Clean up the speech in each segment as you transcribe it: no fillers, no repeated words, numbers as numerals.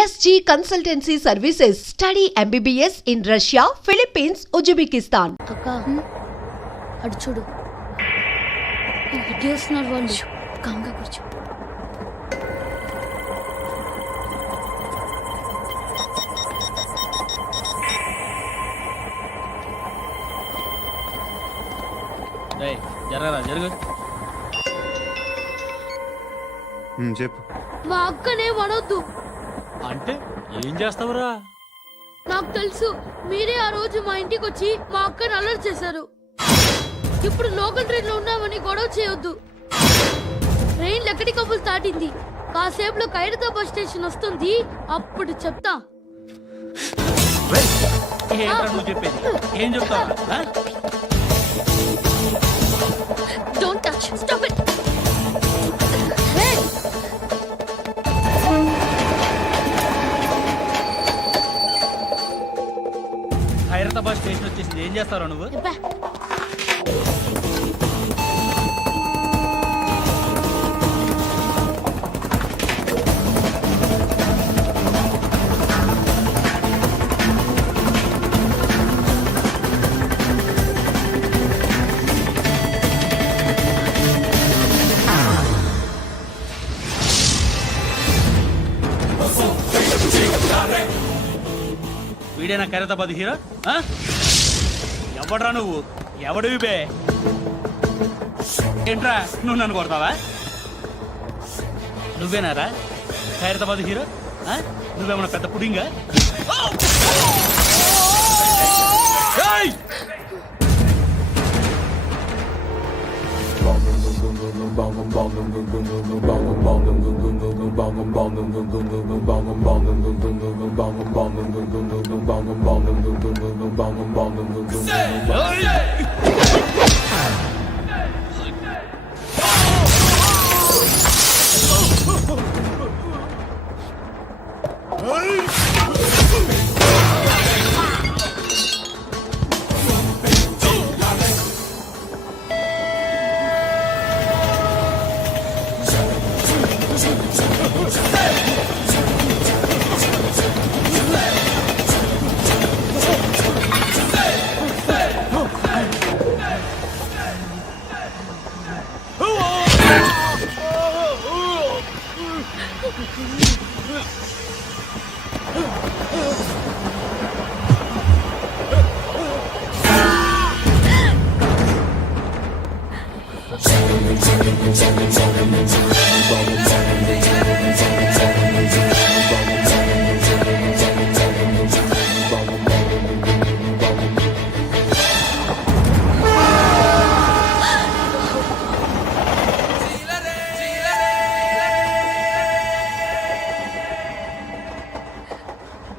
SG Consultancy Services. Study MBBS in Russia, Philippines, Uzbekistan. అక్క అడు చూడు ఇటు వస్తున్నారు వాళ్ళు. కామ్గా కూర్చో. జరగరా జరుగు. చెప్పు. మా అక్కనే వనొద్దు. అంటే ఏం చేస్తావురా? నాకు తెలుసు, మీరే ఆ రోజు మా ఇంటికి వచ్చి మా అక్కని అలర్ట్ చేశారు. ఇప్పుడు లోకల్ ట్రైన్ లో ఉన్నామని గొడవ చేయొద్దు. ట్రైన్ లక్కడి కబుల్ దాటింది. కాసేపులో ఖైరతాబాద్ స్టేషన్ వస్తుంది, అప్పుడు చెప్తా. నువ్వు చెప్పేది ఏం చెప్తావు? Don't touch, stop it. Khairatabad station వచ్చేసింది, ఏం చేస్తావు నువ్వు? వీడేనా ఖైరతాబాద్ హీరో? ఎవడ్రా నువ్వు? ఎవడివి బే? ఏంట్రా నువ్వు నన్ను కొడతావా? నువ్వేనారా ఖైరతాబాద్ హీరో? నువ్వేమన్నా పెద్ద పుడింగా?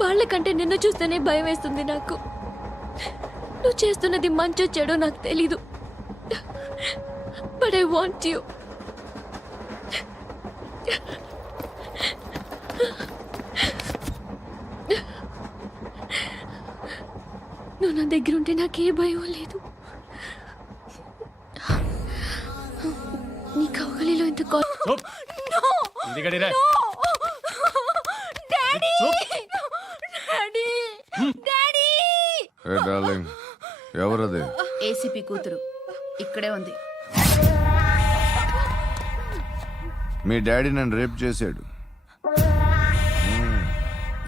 వాళ్ళకంటే నిన్ను చూస్తేనే భయం వేస్తుంది నాకు. నువ్వు చేస్తున్నది మంచో చెడో నాకు తెలీదు, బట్ ఐ వాంట్ యూ. నువ్వు నా దగ్గర ఉంటే నాకే భయం లేదు. నీ కౌగలిలో ఎంత ఎవరది? ఏసీపీ కూతురు ఇక్కడే ఉంది. మీ డాడీ నన్ను రేప్ చేశాడు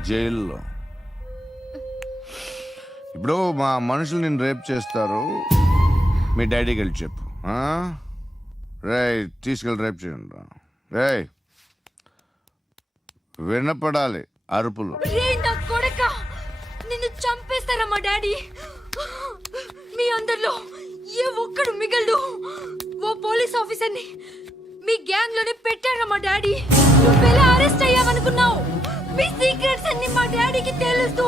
జైల్లో. ఇప్పుడు మా మనుషులు నిన్ను రేప్ చేస్తారు, మీ డాడీకి వెళ్ళి చెప్పు. రేయ్ తీసుకెళ్ళి రేప్ చేయండి. రేయ్ వినపడాలి అరుపులు. నిన్ను చంపేస్తారా మా డాడీ? మీ అందరిలో ఏ ఒక్కడు మిగలడు. ఓ పోలీస్ ఆఫీసర్ని మీ గ్యాంగ్ లోనే పెట్టారా మా డాడీ? నువ్వెలా అరెస్ట్ అయ్యావనుకున్నావు? మీ సీక్రెట్స్ అన్ని మా డాడీకి తెలుసు.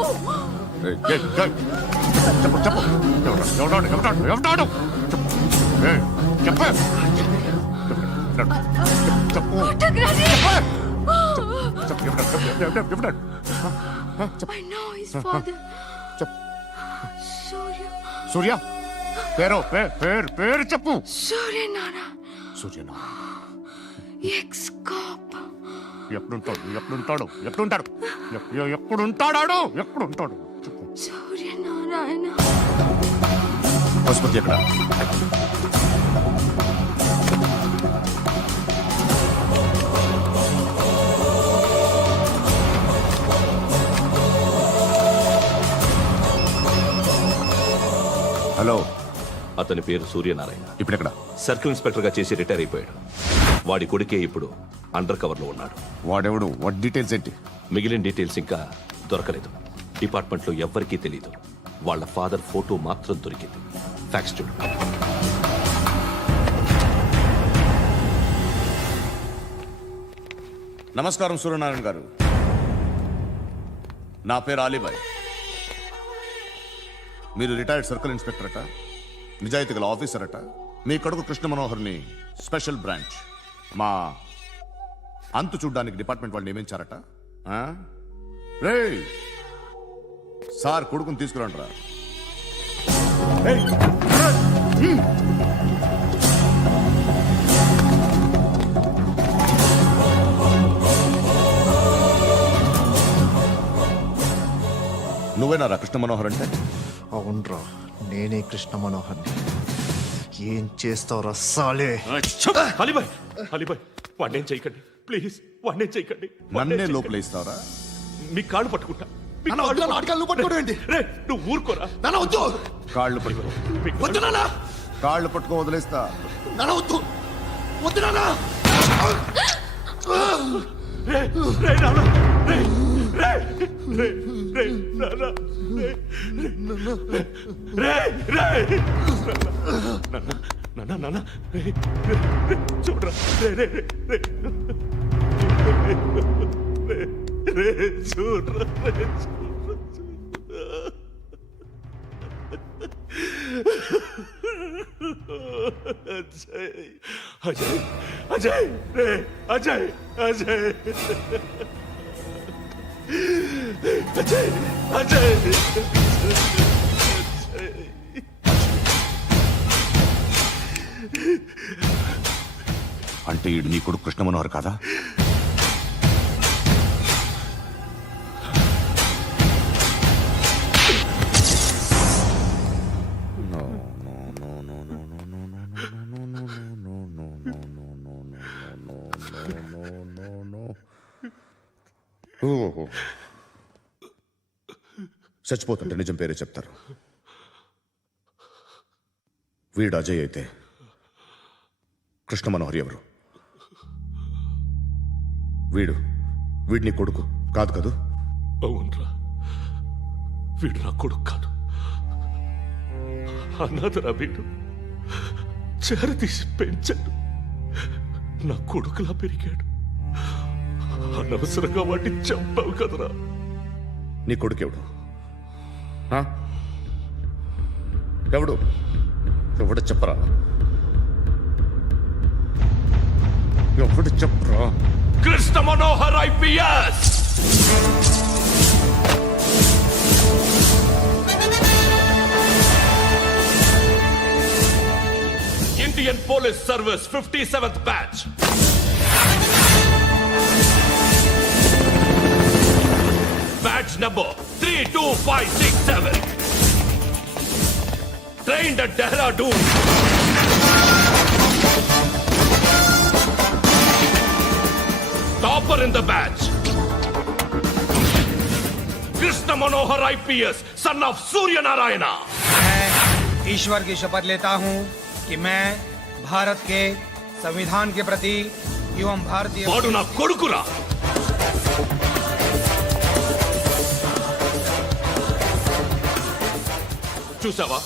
I know his father. సూర్య పేరు పేరు చెప్పు. సూర్య నాన్న. సూర్య ఎక్స్ కాప్. ఎక్కడుంటాడు సూర్యనారాయణ పశుపతి ఎక్కడ? హలో, అతని పేరు సూర్యనారాయణ. ఇప్పుడెక్కడ? సర్కిల్ ఇన్స్పెక్టర్ గా చేసి రిటైర్ అయిపోయాడు. వాడి కొడుకే ఇప్పుడు అండర్ కవర్ లో ఉన్నాడు. వాడెవడు? వాట్ డీటెయిల్స్ ఏంటి? మిగిలిన డీటెయిల్స్ ఇంకా దొరకలేదు. డిపార్ట్మెంట్ లో ఎవ్వరికీ తెలియదు. వాళ్ళ ఫాదర్ ఫోటో మాత్రం దొరికింది. ఫ్యాక్స్ చూడు. నమస్కారం సూర్యనారాయణ గారు. నా పేరు అలీబాయ్. మీరు రిటైర్డ్ సర్కిల్ ఇన్స్పెక్టర్ అట, నిజాయితీ గల ఆఫీసర్ అట. మీ కొడుకు కృష్ణ మనోహర్ని స్పెషల్ బ్రాంచ్ మా అంతు చూడ్డానికి డిపార్ట్మెంట్ వాళ్ళు నియమించారట. ఆ? రేయ్, సార్ కొడుకుని తీసుకురండి రా. నువ్వేనా రా కృష్ణ మనోహర్ అంటే? అవునరా, నేనే కృష్ణ మనోహర్ని. ఏం చేస్తావురా సాలే? అలీబాయ్, అలీబాయ్, వాడినేం చేయకండి ప్లీజ్. వాడినేం చేయకండి. నన్నే లోపల ఇస్తావరా? మీ కాళ్ళు పట్టుకుంటా. మీ నాన్న వద్దు, నాన్న అడగాలి, నువ్వు పట్టుకోవడం ఏంటి? రే, నువ్వు ఊరుకోరా. నాన్న వద్దు, కాళ్ళు పట్టుకో. మీ వద్దు నాన్న, కాళ్ళు పట్టుకో, వదిలేస్తా. నాన్న వద్దు, వద్దు నాన్న. రే, రే, నాన్న, రే, రే, రే, రే, నాన్న, రే, రే, రే, నాన్న, నాన్న, రే, రే, రే, చూడరా, రే, రే, రే, రే, రే, రే, చూడరా, రే, అజయ్, అజయ్, అజయ్, రే, అజయ్, అజయ్, అజయ్, అజయ్, అంటే ఈడు నీ కొడుకు కృష్ణ మనోహర్ కాదా? చచ్చిపోతుంటే నిజం పేరే చెప్తారు. వీడు అజయ్ అయితే కృష్ణ మనోహర్ ఎవరు? వీడిని కొడుకు కాదు కదూ? అవునరా, వీడు నా కొడుకు కాదు. అన్నదరా వీడు. చేరతీసి పెంచాడు. నా కొడుకులా పెరిగాడు. అనవసరంగా వాటిని చంపావు కదరా. నీ కొడుకు ఎవడు? ఆ? ఎవడు చెప్పరా? ఎవడు చెప్పరా? Krishna Manohar IPS. Indian police service 57th batch. Batch number 32567. Trained at Dehradun. Topper in the batch. Krishna Manohar IPS, son of Surya Narayana. मैं ईश्वर की शपथ लेता हूं कि मैं भारत के संविधान के प्रति एवं भारतीय వాడు నా కొడుకురా. చూసావా,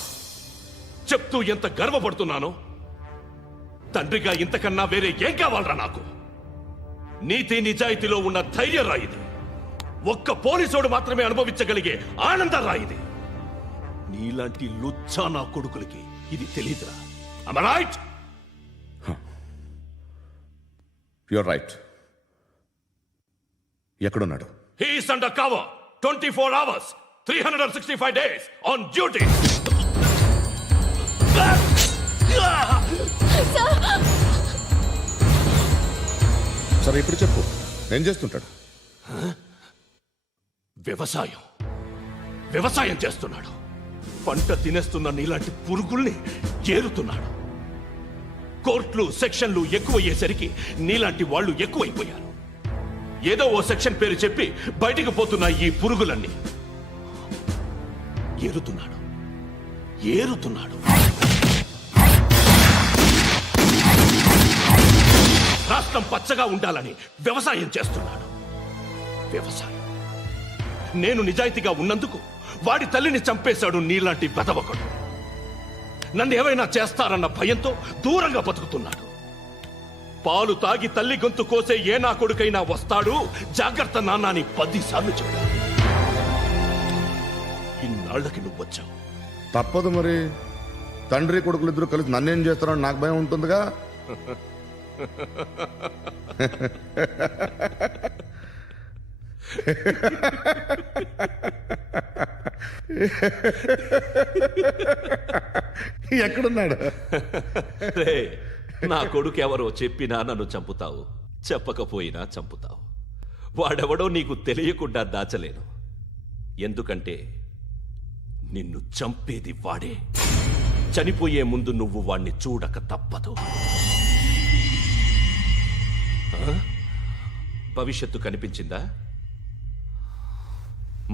చెప్తూ ఎంత గర్వపడుతున్నానో. తండ్రిగా ఇంతకన్నా వేరే ఏం కావాలరా నాకు? నీతి నిజాయితీలో ఉన్న ధైర్యం రా ఇది. ఒక్క పోలీసోడు మాత్రమే అనుభవించగలిగే ఆనందం రా ఇది. నీలాంటి లుచ్చా నా కొడుకులకి ఇది తెలీదురా. Am I right? You're right. ఎక్కడున్నాడు? He is under cover 24 hours, 365 days on duty. సరే ఇప్పుడు చెప్పు, ఏం చేస్తుంటాడు? వ్యవసాయం చేస్తున్నాడు. పంట తినేస్తున్న నీలాంటి పురుగుల్ని ఏరుతున్నాడు. కోర్టులు సెక్షన్లు ఎక్కువయ్యేసరికి నీలాంటి వాళ్ళు ఎక్కువైపోయారు. ఏదో ఓ సెక్షన్ పేరు చెప్పి బయటికి పోతున్న ఈ పురుగులన్నీ ఏరుతున్నాడు. రాష్ట్రం పచ్చగా ఉండాలని వ్యవసాయం చేస్తున్నాడు. నేను నిజాయితీగా ఉన్నందుకు వాడి తల్లిని చంపేశాడు నీలాంటి వెధవకుడు. నన్ను ఏమైనా చేస్తారన్న భయంతో దూరంగా బతుకుతున్నాడు. పాలు తాగి తల్లి గొంతు కోసే ఏ నా కొడుకైనా వస్తాడు, జాగ్రత్త నాన్న అని 10 సార్లు చెప్పాడు. ఇన్నాళ్లకి నువ్వు వచ్చావు. తప్పదు మరి. తండ్రి కొడుకులు ఇద్దరు కలిసి నన్నేం చేస్తారని నాకు భయం ఉంటుందిగా. ఎక్కడున్నాడు? నా కొడుకు ఎవరో చెప్పినా నన్ను చంపుతావు, చెప్పకపోయినా చంపుతావు. వాడెవడో నీకు తెలియకుండా దాచలేను. ఎందుకంటే నిన్ను చంపేది వాడే. చనిపోయే ముందు నువ్వు వాణ్ణి చూడక తప్పదు. భవిష్యత్తు కనిపించిందా?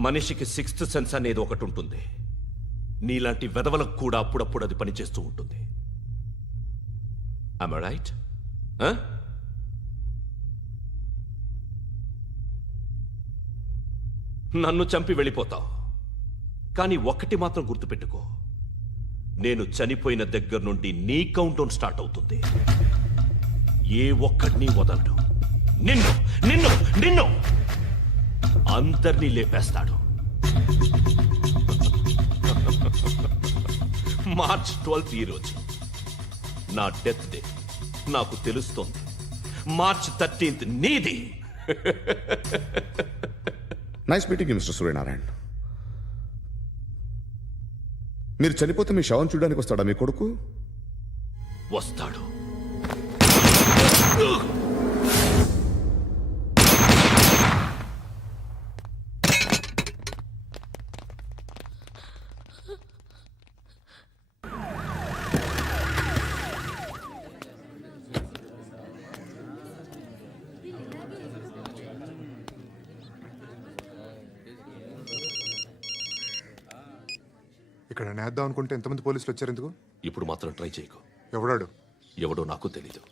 మనిషికి 6th సెన్స్ అనేది ఒకటి ఉంటుంది. నీలాంటి వెధవలకు కూడా అప్పుడప్పుడు అది పనిచేస్తూ ఉంటుంది. Am I right? నన్ను చంపి వెళ్ళిపోతావు. కానీ ఒక్కటి మాత్రం గుర్తుపెట్టుకో, నేను చనిపోయిన దగ్గర నుండి నీ కౌంటౌన్ స్టార్ట్ అవుతుంది. ఏ ఒక్కడిని వదలడు. నిన్ను అందరినీ లేపేస్తాడు. మార్చ్ 12th ఈ రోజు నా డెత్ డే. నాకు తెలుస్తోంది. మార్చ్ 13th నీది. Nice meeting mister Suryanarayana. మీరు చనిపోతే మీ శవం చూడడానికి వస్తాడా మీ కొడుకు? వస్తాడు. ఇక్కడ నేద్దాం అనుకుంటే ఎంతమంది పోలీసులు వచ్చారు ఎందుకు? ఇప్పుడు మాత్రం ట్రై చేయకు. ఎవడాడు? ఎవడో నాకు తెలీదు.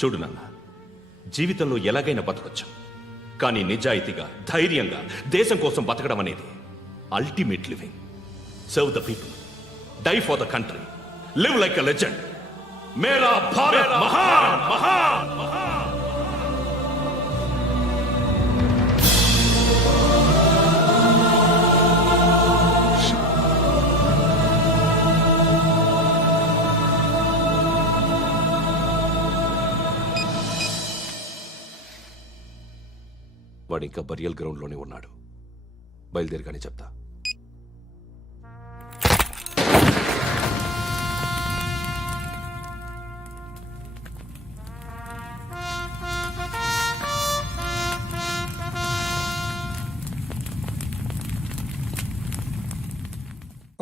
చూడు నాన్న, జీవితంలో ఎలాగైనా బతకొచ్చు. కానీ నిజాయితీగా, ధైర్యంగా దేశం కోసం బతకడం అనేది ultimate living. Serve the people, die for the country, live like a legend. మేరా భారత్ మహాన్ మహాన్ మహాన్. వాడి ఇంకా బరియల్ గ్రౌండ్లోనే ఉన్నాడు. బయలుదేరగానే చెప్తా.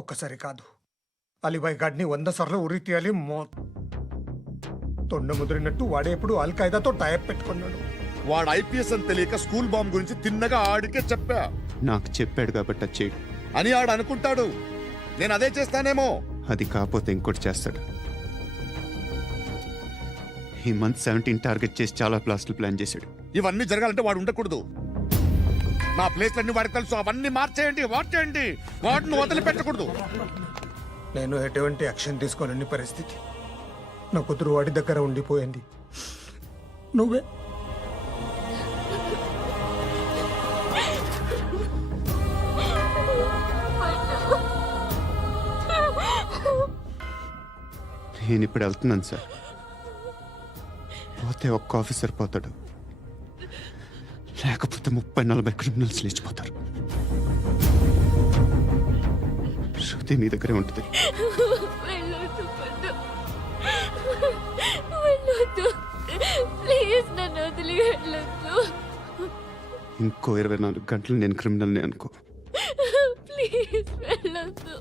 ఒక్కసారి కాదు, అలీబాయ్ గాడిని 100 సార్లు ఉరి తీయాలి. తొండ ముదిరినట్టు వాడేప్పుడు అల్ ఖైదాతో టైప్ పెట్టుకున్నాడు. వాడు ఐపీఎస్ అని తెలియక స్కూల్ బాంబ్ గురించి తిన్నగా ఆడికే చెప్పా నాకు చెప్పాడు కాబట్టి అది చేయడు. అని ఆడు అనుకుంటాడు. నేను అదే చేస్తానేమో. అది కాకపోతే ఇంకోటి చేస్తాడు. ఈ మంత్ 17 టార్గెట్ చేసి చాలా ప్లాస్టులు ప్లాన్ చేశాడు. ఇవన్నీ జరగాలంటే వాడు ఉండకూడదు. నా ప్లేస్లన్నీ వాడికి తెలుసు. అవన్నీ మార్చేయండి, వాచేయండి. వాటిని వదిలిపెట్టకూడదు. నేను ఎటువంటి యాక్షన్ తీసుకోలేని పరిస్థితి. నా కూతురు వాడి దగ్గర ఉండిపోయింది. నువ్వే నేను ఇప్పుడు వెళ్తున్నాను సార్. పోతే ఒక్క ఆఫీసర్ పోతాడు, లేకపోతే 30-40 క్రిమినల్స్ లేచిపోతారు. శృతి నీ దగ్గరే ఉంటుంది. వెళ్ళొద్దు పండు. వెళ్ళొద్దు. ప్లీజ్ నన్ను వదిలి వెళ్ళొద్దు. ఇంకో 24 గంటలు నేను క్రిమినల్ని అనుకో. ప్లీజ్ వెళ్ళొద్దు.